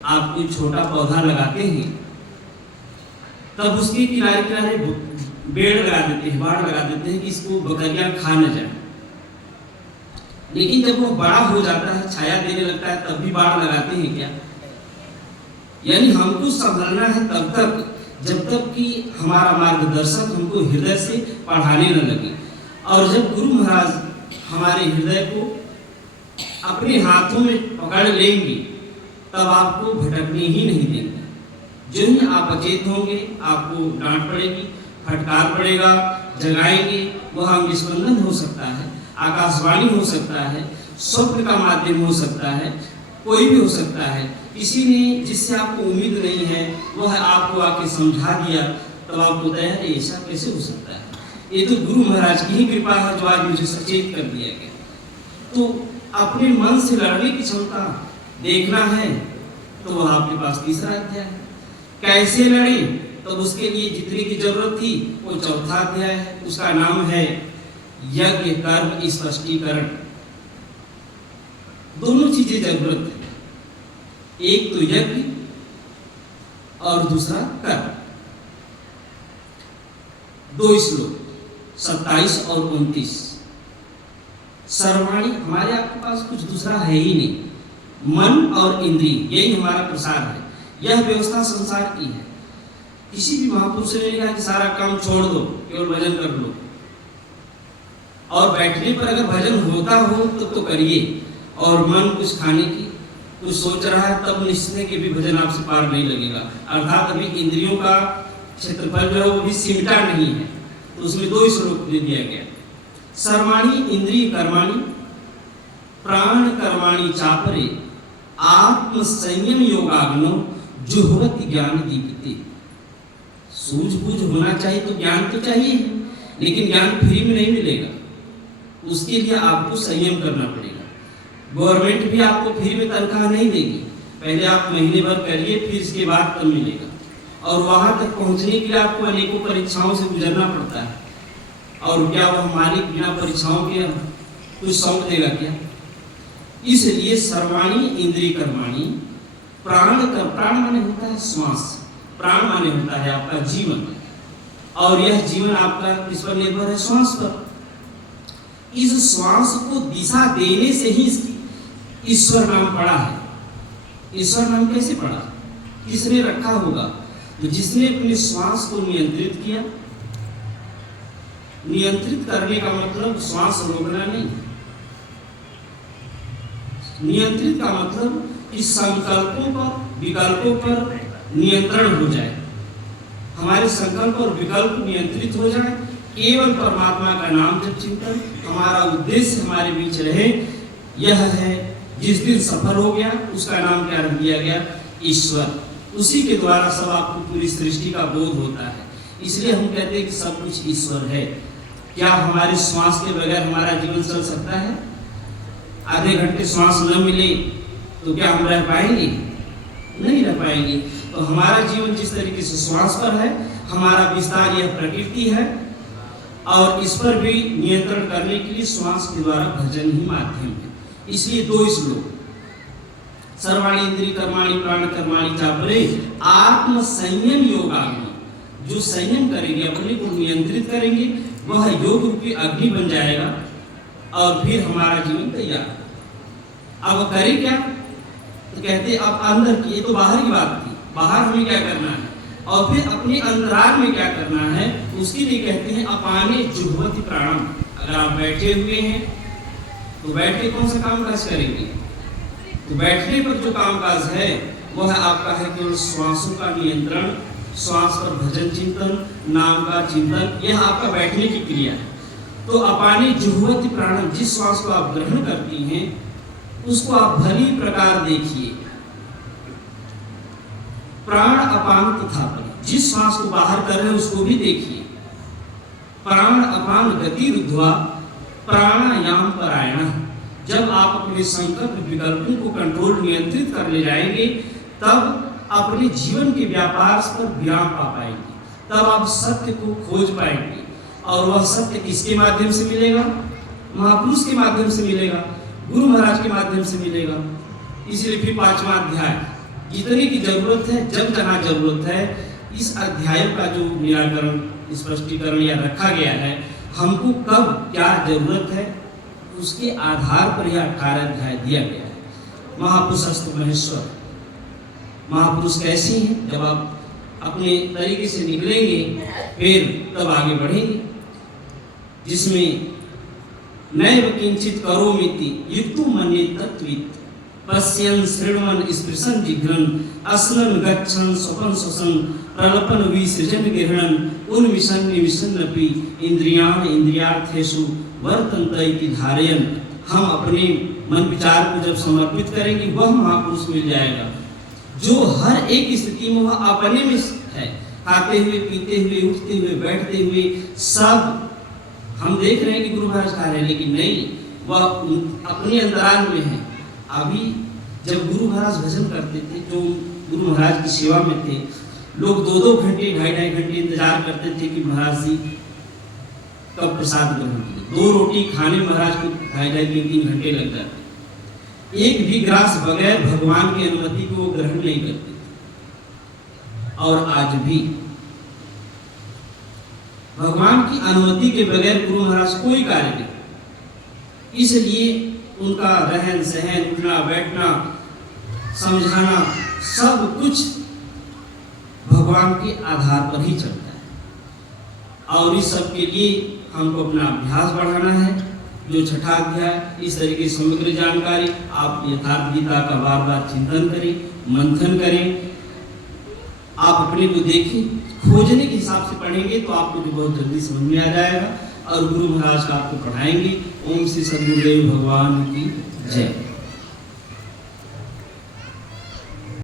आप कोई छोटा पौधा लगाते हैं तब उसके किनारे किनारे पेड़ लगा देते हैं, बाड़ लगा देते हैं कि इसको बकरियां खा न जाए। लेकिन जब वो बड़ा हो जाता है, छाया देने लगता है, तब भी बाड़ लगाते हैं क्या? यानी हमको संभलना है तब तक जब तक कि हमारा मार्गदर्शक हमको हृदय से पढ़ाने न लगे। और जब गुरु महाराज हमारे हृदय को अपने हाथों में पकड़ लेंगे तब आपको भटकने ही नहीं देंगे। जो ही आप अचेत होंगे आपको डांट पड़ेगी, फटकार पड़ेगा, जगाएंगे। वह विस्पंदन हो सकता है, आकाशवाणी हो सकता है, स्वप्न का माध्यम हो सकता है, कोई भी हो सकता है। किसी ने जिससे आपको उम्मीद नहीं है वह आपको आके समझा दिया, तब आप बोलते हैं ऐसा कैसे हो सकता है? ये तो गुरु महाराज की ही कृपा है जो आज मुझे सचेत कर दिया गया। तो अपने मन से लड़ने की क्षमता देखना है तो वह आपके पास तीसरा अध्याय है। कैसे लड़े? तो उसके लिए जितने की जरूरत थी वो चौथा अध्याय है, उसका नाम है यज्ञ कर्म स्पष्टीकरण। दोनों चीजें जरूरत है, एक तो यज्ञ और दूसरा कर्म। दो श्लोक 27 और 29। सर्वाणी, हमारे आपके पास कुछ दूसरा है ही नहीं। मन और इंद्रिय यही हमारा प्रसाद है। यह व्यवस्था संसार की है। किसी भी महापुरुष ने कहा कि सारा काम छोड़ दो, केवल भजन कर लो। और बैठने पर अगर भजन होता हो तो करिए। और मन कुछ खाने की कुछ सोच रहा है तब निश्चित है कि भी भजन आपसे पार नहीं लगेगा। अर्थात अभी इंद्रियों का क्षेत्रफल जो है वो भी सिमटा नहीं है। तो उसमें दो श्लोक दे दिया गया। सर्वाणी इंद्रिय कर्माणि प्राण कर्माणि चापरे आत्म संयम योगाग्नो जुह्वति ज्ञान दीप्ति। सूझबूझ होना चाहिए तो ज्ञान तो चाहिए, लेकिन ज्ञान फ्री में नहीं मिलेगा। उसके लिए आपको संयम करना पड़ेगा। गवर्नमेंट भी आपको फ्री में तनख्वाह नहीं देगी, पहले आप महीने भर करिए, फिर इसके बाद तब मिलेगा। और वहां तक पहुंचने के लिए आपको अनेकों परीक्षाओं से गुजरना पड़ता है। और क्या वह मालिक बिना परीक्षाओं के कुछ सौंप देगा क्या? इसलिए सर्वाणी इंद्रिय कर्माणि प्राण माने होता है श्वास, प्राण माने होता है आपका जीवन। और यह जीवन आपका किस पर निर्भर है? श्वास पर। इस श्वास को दिशा देने से ही ईश्वर नाम पड़ा है। ईश्वर नाम कैसे पड़ा? किसने रखा होगा? तो जिसने अपने श्वास को नियंत्रित किया। नियंत्रित करने का मतलब श्वास रोकना नहीं। नियंत्रित का मतलब कि संकल्पों पर विकल्पों पर नियंत्रण हो जाए। हमारे संकल्प और विकल्प नियंत्रित हो जाए। केवल परमात्मा का नाम जब चिंतन, हमारा उद्देश्य हमारे बीच रहे। यह है जिस दिन सफल हो गया उसका नाम क्या रख दिया गया? ईश्वर। उसी के द्वारा सब आपको पूरी सृष्टि का बोध होता है। इसलिए हम कहते हैं कि सब कुछ ईश्वर है। क्या हमारे श्वास के बगैर हमारा जीवन चल सकता है? आधे घंटे श्वास न मिले तो क्या हम रह पाएंगे? नहीं रह पाएंगे। तो हमारा जीवन जिस तरीके से श्वास पर है, हमारा विस्तार यह प्रकृति है। और इस पर भी नियंत्रण करने के लिए श्वास के द्वारा भजन ही माध्यम है। इसलिए दो श्लोक सर्वाणी इंद्रिय कर्माणि प्राण कर्माणि चापरे आत्म संयम योगाग्नि। जो संयम करेंगे, अपने को नियंत्रित करेंगे, वह योग रूपी अग्नि बन जाएगा और फिर हमारा जीवन तैयार। अब करें क्या? तो कहते अब अंदर की, ये तो बाहर की बात थी, बाहर हमें क्या करना है और फिर अपने अंतराल में क्या करना है उसके लिए कहते हैं अपाने जुह्वति प्राणम। अगर आप बैठे हुए हैं तो बैठ के कौन सा काम काज करेंगे? तो बैठने पर जो कामकाज है वह आपका है केवल श्वासों का नियंत्रण, श्वास पर भजन चिंतन, नाम का चिंतन। यह आपका बैठने की क्रिया है। तो अपाने जुह्वति प्राणम, जिस श्वास को आप ग्रहण करती हैं उसको आप भली प्रकार देखिए। प्राण अपान तथा जिस श्वास को बाहर कर रहे हैं उसको भी देखिए। प्राण अपान गति रुद्ध्वा प्राणायाम परायण। जब आप अपने संकल्प विकल्पों को कंट्रोल नियंत्रित कर ले जाएंगे तब अपने जीवन के व्यापार पर विराम पा पाएंगे। तब आप सत्य को खोज पाएंगे। और वह सत्य किसके माध्यम से मिलेगा? महापुरुष के माध्यम से मिलेगा, गुरु महाराज के माध्यम से मिलेगा। इसलिए फिर 5वां अध्याय जितने की जरूरत है, जब जहाँ जरूरत है, इस अध्याय का जो निराकरण, स्पष्टीकरण या रखा गया है, हमको कब क्या जरूरत है, उसके आधार पर यह 18 अध्याय दिया गया है। महापुरुष अस्तु महेश्वर, महापुरुष कैसी हैं? जब आप अपने तरीके से निकलेंगे फिर तब आगे बढ़ेंगे, जिसमें नैव किंचित करोमीति युक्तो मन्ये तत्वित् पश्यन् शृण्वन् स्पृशन् जिघ्रन् अस्नन् गच्छन् स्वपन् श्वसन् प्रलपन् विसृजन् गृह्णन् उन्मिषन् निविशन्नपि इंद्रियान् इंद्रियार्थेषु वर्तन्ते इति धारयन्। हम अपने मन विचार को जब समर्पित करेंगे, वह महापुरुष मिल जाएगा जो हर एक स्थिति में वह अपने में है, खाते हुए, पीते हुए, उठते हुए, बैठते हुए, सब हम देख रहे हैं कि गुरु महाराज खा रहे हैं, लेकिन नहीं, वह अपने अंतराल में है। अभी जब गुरु महाराज भजन करते थे, जो गुरु महाराज की सेवा में थे, लोग 2-2 घंटे, 2.5 घंटे इंतजार करते थे कि महाराज जी कब प्रसाद ग्रहण करें। 2 रोटी खाने महाराज को 2.5, 3 घंटे लग जाते। एक भी ग्रास बगैर भगवान की अनुमति को वो ग्रहण नहीं करते थे। और आज भी भगवान की अनुमति के बगैर गुरु महाराज कोई कार्य नहीं। इसलिए उनका रहन सहन, उठना बैठना, समझाना, सब कुछ भगवान के आधार पर ही चलता है। और इस सब के लिए हमको अपना अभ्यास बढ़ाना है। जो 6ठा अध्याय, इस तरीके समग्र जानकारी आप यथार्थ गीता का बार बार चिंतन करें, मंथन करें, आप अपने को देखें, खोजने के हिसाब से पढ़ेंगे तो आपको जो बहुत जल्दी समझ में आ जाएगा और गुरु महाराज का आपको पढ़ाएंगे। ओम श्री सद्गुरुदेव भगवान की जय।